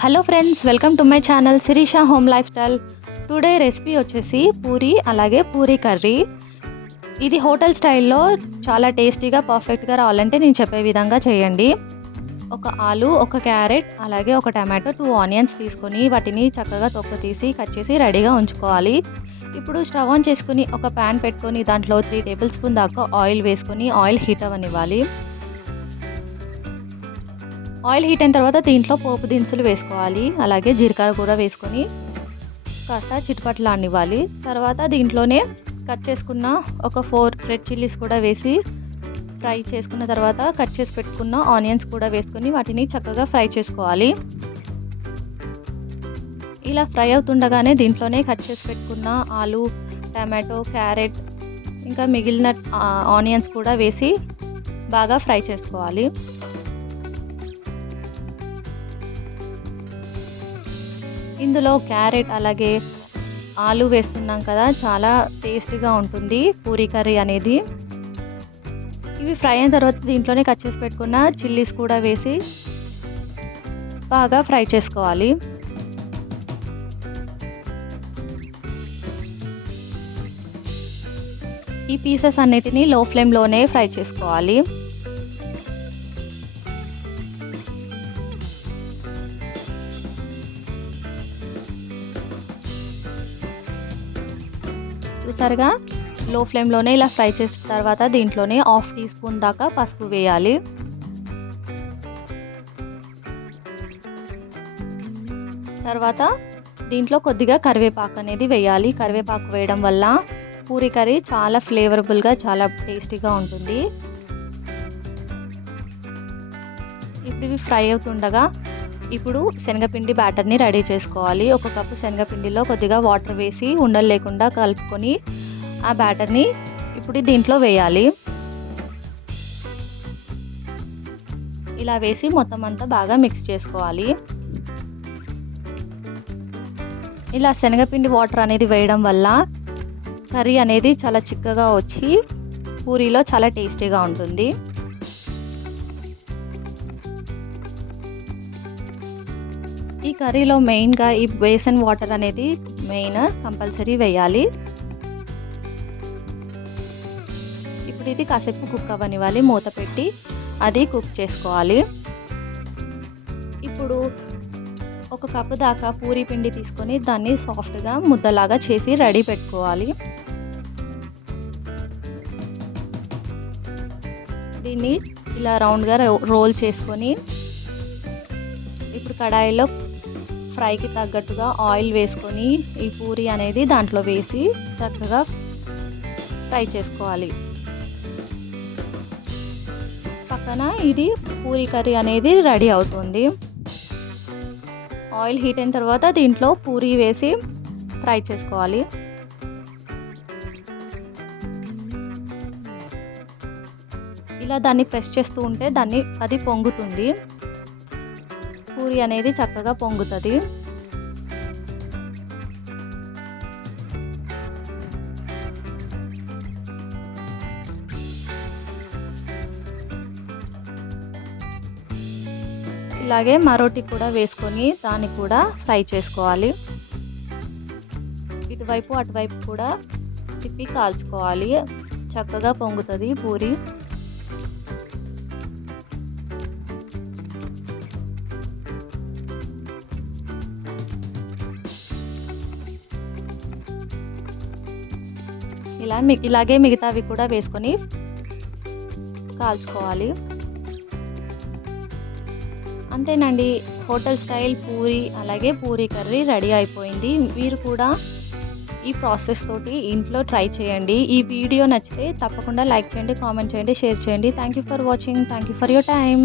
Hello friends welcome to my channel Sirisha home lifestyle today recipe వచ్చేసి పూరి అలాగే puri curry. ఇది hotel స్టైల్లో చాలా టేస్టీగా పర్ఫెక్ట్గా రావాలంటే నేను చెప్పే విధంగా చేయండి. ఒక ఆలు ఒక క్యారెట్ అలాగే ఒక టమాటో టూ ఆనియన్స్ తీసుకొని వాటిని చక్కగా తొక్క తీసి కట్ చేసి రెడీగా ఉంచుకోవాలి. ఇప్పుడు స్టవ్ ఆన్ చేసుకుని ఒక ప్యాన్ పెట్టుకొని దాంట్లో త్రీ టేబుల్ స్పూన్ దాకా ఆయిల్ వేసుకొని ఆయిల్ హీట్ అవ్వనివ్వాలి. ఆయిల్ హీట్ అయిన తర్వాత దీంట్లో పోపు దినుసులు వేసుకోవాలి. అలాగే జీలకర్ర కూడా వేసుకొని కాస్త చిటపట్లాడినివ్వాలి. తర్వాత దీంట్లోనే కట్ చేసుకున్న ఒక ఫోర్ రెడ్ చిల్లీస్ కూడా వేసి ఫ్రై చేసుకున్న తర్వాత కట్ చేసి పెట్టుకున్న ఆనియన్స్ కూడా వేసుకొని వాటిని చక్కగా ఫ్రై చేసుకోవాలి. ఇలా ఫ్రై అవుతుండగానే దీంట్లోనే కట్ చేసి పెట్టుకున్న ఆలు టమాటో క్యారెట్ ఇంకా మిగిలిన ఆనియన్స్ కూడా వేసి బాగా ఫ్రై చేసుకోవాలి. ఇందులో క్యారెట్ అలాగే ఆలు వేస్తున్నాం కదా చాలా టేస్టీగా ఉంటుంది పూరీ కర్రీ అనేది. ఇవి ఫ్రై అయిన తర్వాత దీంట్లోనే కట్ చేసి పెట్టుకున్న చిల్లీస్ కూడా వేసి బాగా ఫ్రై చేసుకోవాలి. ఈ పీసెస్ అన్నిటినీ లో ఫ్లేమ్లోనే ఫ్రై చేసుకోవాలి. చూసారుగా లో ఫ్లేమ్లోనే ఇలా ఫ్రై చేసిన తర్వాత దీంట్లోనే హాఫ్ టీ స్పూన్ దాకా పసుపు వేయాలి. తర్వాత దీంట్లో కొద్దిగా కరివేపాకు అనేది వేయాలి. కరివేపాకు వేయడం వల్ల పూరి కర్రీ చాలా ఫ్లేవరబుల్గా చాలా టేస్టీగా ఉంటుంది. ఇప్పుడు ఇవి ఫ్రై అవుతుండగా ఇప్పుడు శనగపిండి బ్యాటర్ని రెడీ చేసుకోవాలి. ఒక కప్పు శనగపిండిలో కొద్దిగా వాటర్ వేసి ఉండలు లేకుండా కలుపుకొని ఆ బ్యాటర్ని ఇప్పుడు దీంట్లో వేయాలి. ఇలా వేసి మొత్తం అంతా బాగా మిక్స్ చేసుకోవాలి. ఇలా శనగపిండి వాటర్ అనేది వేయడం వల్ల కర్రీ అనేది చాలా చిక్కగా వచ్చి పూరీలో చాలా టేస్టీగా ఉంటుంది. ఈ కర్రీలో మెయిన్గా ఈ బేసన్ వాటర్ అనేది మెయిన్ కంపల్సరీ వేయాలి. ఇప్పుడు ఇది కాసేపు కుక్ అవ్వనివ్వాలి మూత పెట్టి అది కుక్ చేసుకోవాలి. ఇప్పుడు ఒక కప్పు దాకా పూరి పిండి తీసుకొని దాన్ని సాఫ్ట్గా ముద్దలాగా చేసి రెడీ పెట్టుకోవాలి. దీన్ని ఇలా రౌండ్గా రోల్ చేసుకొని ఇప్పుడు కడాయిలో ఫ్రైకి తగ్గట్టుగా ఆయిల్ వేసుకొని ఈ పూరి అనేది దాంట్లో వేసి చక్కగా ఫ్రై చేసుకోవాలి. పక్కన ఇది పూరి కర్రీ అనేది రెడీ అవుతుంది. ఆయిల్ హీట్ అయిన తర్వాత దీంట్లో పూరి వేసి ఫ్రై చేసుకోవాలి. ఇలా దాన్ని ప్రెస్ చేస్తూ ఉంటే దాన్ని అది పొంగుతుంది. పూరి అనేది చక్కగా పొంగుతుంది. ఇలాగే మరోటి కూడా వేసుకొని దాన్ని కూడా ఫ్రై చేసుకోవాలి. ఇటువైపు అటువైపు కూడా తిప్పి కాల్చుకోవాలి. చక్కగా పొంగుతుంది పూరి. ఇలా ఇలాగే మిగతావి కూడా వేసుకొని కాల్చుకోవాలి. అంతేనండి హోటల్ స్టైల్ పూరి అలాగే పూరి కర్రీ రెడీ అయిపోయింది. మీరు కూడా ఈ ప్రాసెస్ తోటి ఇంట్లో ట్రై చేయండి. ఈ వీడియో నచ్చితే తప్పకుండా లైక్ చేయండి కామెంట్ చేయండి షేర్ చేయండి. Thank you for watching thank you for your time